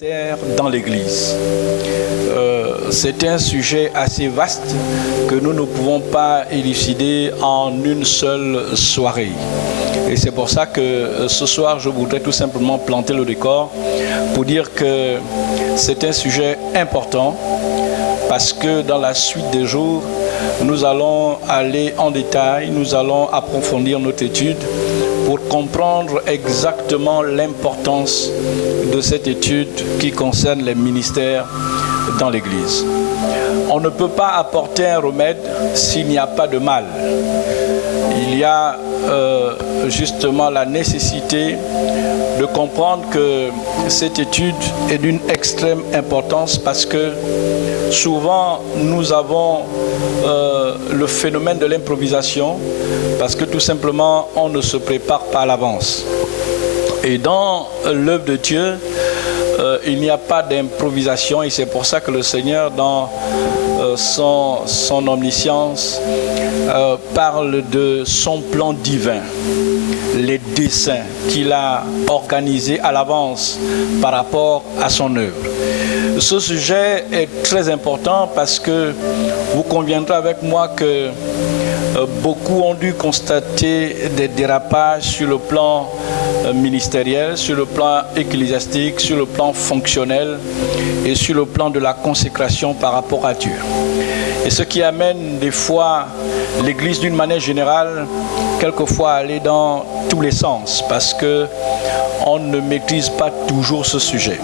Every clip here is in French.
ministère dans l'Église. C'est un sujet assez vaste que nous ne pouvons pas élucider en une seule soirée. Et c'est pour ça que ce soir, je voudrais tout simplement planter le décor pour dire que c'est un sujet important parce que dans la suite des jours, nous allons aller en détail, nous allons approfondir notre étude pour comprendre exactement l'importance de cette étude qui concerne les ministères dans l'Église. On ne peut pas apporter un remède s'il n'y a pas de mal. Il y a justement la nécessité de comprendre que cette étude est d'une extrême importance parce que souvent nous avons le phénomène de l'improvisation parce que tout simplement on ne se prépare pas à l'avance. Et dans l'œuvre de Dieu, il n'y a pas d'improvisation et c'est pour ça que le Seigneur dans son omniscience parle de son plan divin, les desseins qu'il a organisés à l'avance par rapport à son œuvre. Ce sujet est très important parce que vous conviendrez avec moi que beaucoup ont dû constater des dérapages sur le plan ministériel, sur le plan ecclésiastique, sur le plan fonctionnel et sur le plan de la consécration par rapport à Dieu. Et ce qui amène des fois l'Église d'une manière générale, quelquefois à aller dans tous les sens parce qu'on ne maîtrise pas toujours ce sujet.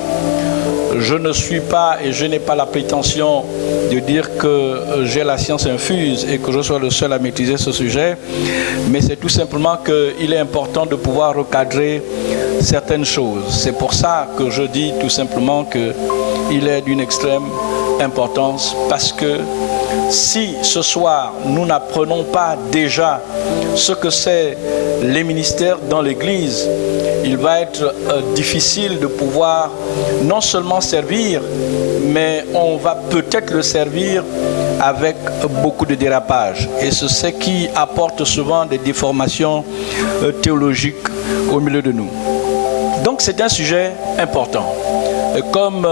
Je ne suis pas et je n'ai pas la prétention de dire que j'ai la science infuse et que je sois le seul à maîtriser ce sujet, mais c'est tout simplement qu'il est important de pouvoir recadrer certaines choses. C'est pour ça que je dis tout simplement qu'il est d'une extrême importance parce que si ce soir nous n'apprenons pas déjà ce que c'est les ministères dans l'Église, il va être difficile de pouvoir non seulement servir, mais on va peut-être le servir avec beaucoup de dérapages. Et c'est ce qui apporte souvent des déformations théologiques au milieu de nous. Donc c'est un sujet important. Comme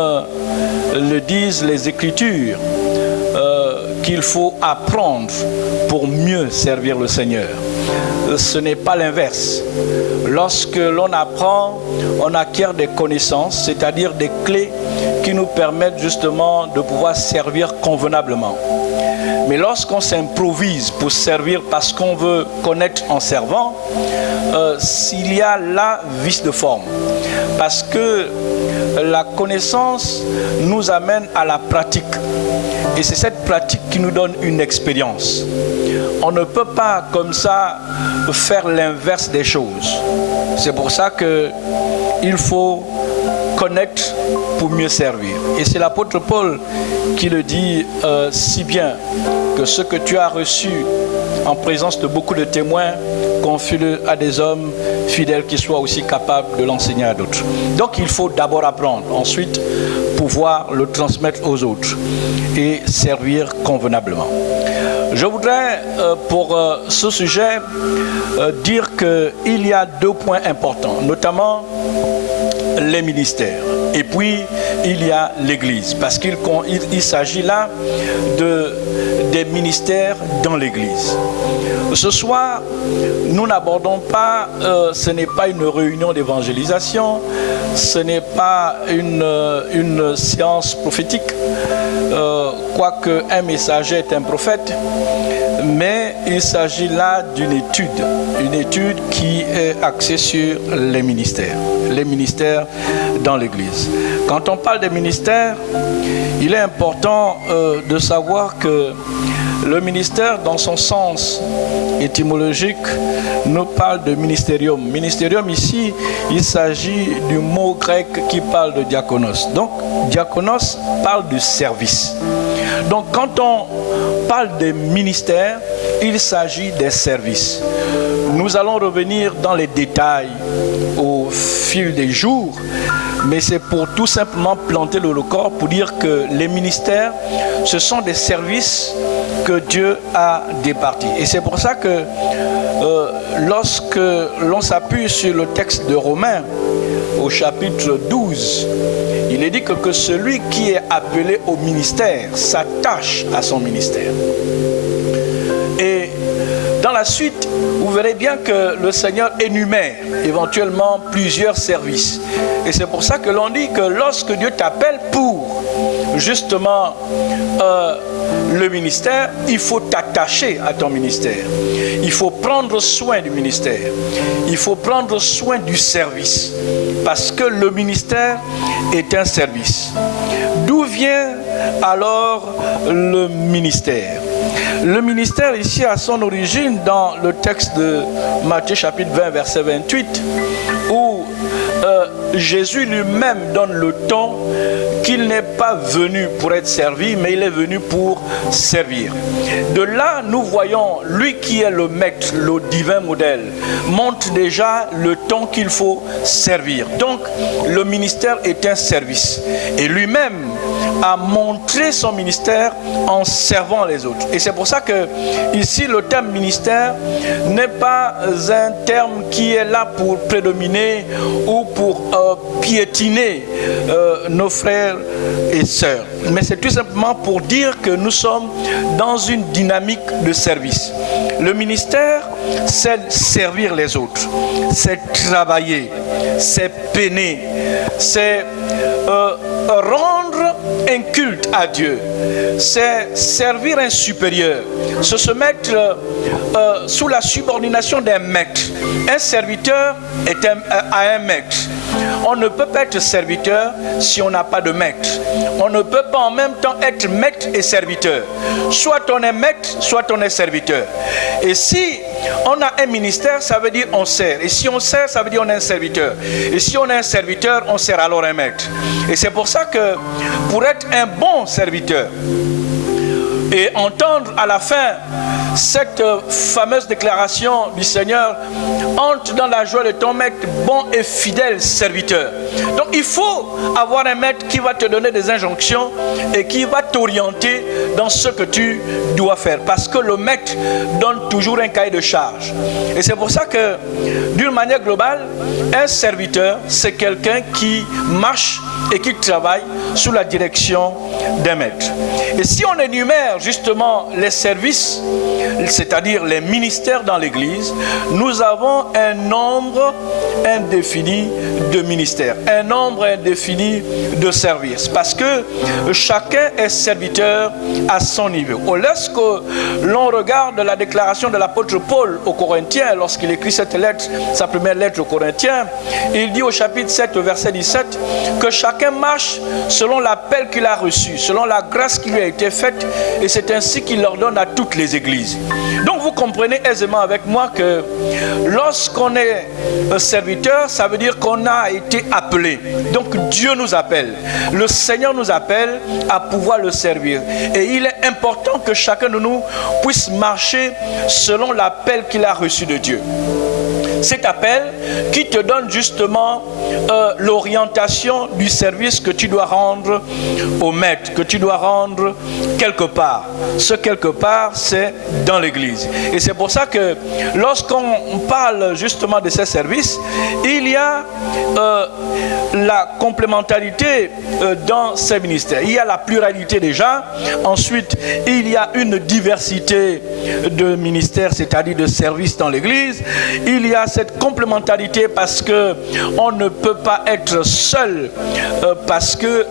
le disent les Écritures, qu'il faut apprendre pour mieux servir le Seigneur. Ce n'est pas l'inverse. Lorsque l'on apprend, on acquiert des connaissances, c'est-à-dire des clés qui nous permettent justement de pouvoir servir convenablement. Mais lorsqu'on s'improvise pour servir parce qu'on veut connaître en servant, il y a là vice de forme. Parce que la connaissance nous amène à la pratique. Et c'est cette pratique qui nous donne une expérience. On ne peut pas comme ça faire l'inverse des choses. C'est pour ça qu'il faut connaître pour mieux servir. Et c'est l'apôtre Paul qui le dit si bien, que ce que tu as reçu en présence de beaucoup de témoins, confie-le à des hommes fidèles qui soient aussi capables de l'enseigner à d'autres. Donc il faut d'abord apprendre, ensuite pouvoir le transmettre aux autres et servir convenablement. Je voudrais pour ce sujet dire qu'il y a deux points importants, notamment les ministères. Et puis, il y a l'Église, parce qu'il s'agit là des ministères dans l'Église. Ce soir, nous n'abordons pas, ce n'est pas une réunion d'évangélisation, ce n'est pas une séance prophétique, quoique un messager est un prophète, mais il s'agit là d'une étude qui est axée sur les ministères dans l'Église. Quand on parle des ministères, il est important de savoir que le ministère, dans son sens étymologique, nous parle de ministérium. Ministérium ici, il s'agit du mot grec qui parle de diakonos. Donc, diakonos parle du service. Donc, quand on parle des ministères, il s'agit des services. Nous allons revenir dans les détails au fil des jours, mais c'est pour tout simplement planter le décor pour dire que les ministères, ce sont des services que Dieu a départis. Et c'est pour ça que lorsque l'on s'appuie sur le texte de Romains, au chapitre 12, Il est dit que celui qui est appelé au ministère s'attache à son ministère. Et dans la suite, vous verrez bien que le Seigneur énumère éventuellement plusieurs services. Et c'est pour ça que l'on dit que lorsque Dieu t'appelle pour justement le ministère, il faut t'attacher à ton ministère. Il faut prendre soin du ministère. Il faut prendre soin du service. Parce que le ministère est un service. D'où vient alors le ministère? Le ministère ici a son origine dans le texte de Matthieu chapitre 20 verset 28 où Jésus lui-même donne le ton qu'il n'est pas venu pour être servi, mais il est venu pour servir. De là, nous voyons, lui qui est le maître, le divin modèle, montre déjà le ton qu'il faut servir. Donc, le ministère est un service. Et lui-même a montré son ministère en servant les autres. Et c'est pour ça que, ici, le terme ministère n'est pas un terme qui est là pour prédominer ou pour piétiner nos frères et sœurs. Mais c'est tout simplement pour dire que nous sommes dans une dynamique de service. Le ministère, c'est servir les autres, c'est travailler, c'est peiner, c'est rendre un culte à Dieu, c'est servir un supérieur, c'est se mettre sous la subordination d'un maître. Un serviteur a un maître. On ne peut pas être serviteur si on n'a pas de maître. On ne peut pas en même temps être maître et serviteur. Soit on est maître, soit on est serviteur. Et si on a un ministère, ça veut dire on sert. Et si on sert, ça veut dire on est un serviteur. Et si on est un serviteur, on sert alors un maître. Et c'est pour ça que pour être un bon serviteur et entendre à la fin cette fameuse déclaration du Seigneur, entre dans la joie de ton maître, bon et fidèle serviteur. Donc il faut avoir un maître qui va te donner des injonctions et qui va t'orienter dans ce que tu dois faire. Parce que le maître donne toujours un cahier de charge. Et c'est pour ça que, d'une manière globale, un serviteur, c'est quelqu'un qui marche et qui travaille sous la direction d'un maître. Et si on énumère justement les services, c'est-à-dire les ministères dans l'Église, nous avons un nombre indéfini de ministères, un nombre indéfini de services, parce que chacun est serviteur à son niveau. Lorsque l'on regarde la déclaration de l'apôtre Paul aux Corinthiens, lorsqu'il écrit cette lettre, sa première lettre aux Corinthiens, il dit au chapitre 7, verset 17, que chacun marche selon l'appel qu'il a reçu, selon la grâce qui lui a été faite, et c'est ainsi qu'il ordonne à toutes les églises. Donc vous comprenez aisément avec moi que lorsqu'on est serviteur, ça veut dire qu'on a été appelé. Donc Dieu nous appelle, le Seigneur nous appelle à pouvoir le servir. Et il est important que chacun de nous puisse marcher selon l'appel qu'il a reçu de Dieu. Cet appel qui te donne justement l'orientation du service que tu dois rendre au maître, que tu dois rendre quelque part. Ce quelque part, c'est dans l'église. Et c'est pour ça que lorsqu'on parle justement de ces services, il y a la complémentarité dans ces ministères. Il y a la pluralité déjà. Ensuite, il y a une diversité de ministères, c'est-à-dire de services dans l'église. Il y a cette complémentarité parce que on ne peut pas être seul parce que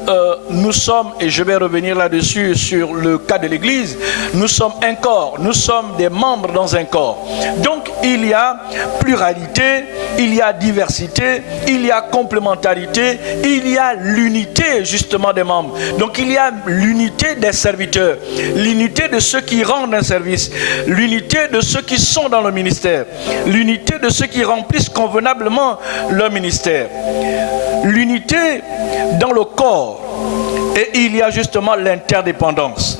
nous sommes, et je vais revenir là-dessus sur le cas de l'église, nous sommes un corps, nous sommes des membres dans un corps. Donc il y a pluralité, il y a diversité, il y a complémentarité, il y a l'unité justement des membres. Donc il y a l'unité des serviteurs, l'unité de ceux qui rendent un service, l'unité de ceux qui sont dans le ministère, l'unité de ceux qui remplissent convenablement leur ministère, l'unité dans le corps, et il y a justement l'interdépendance.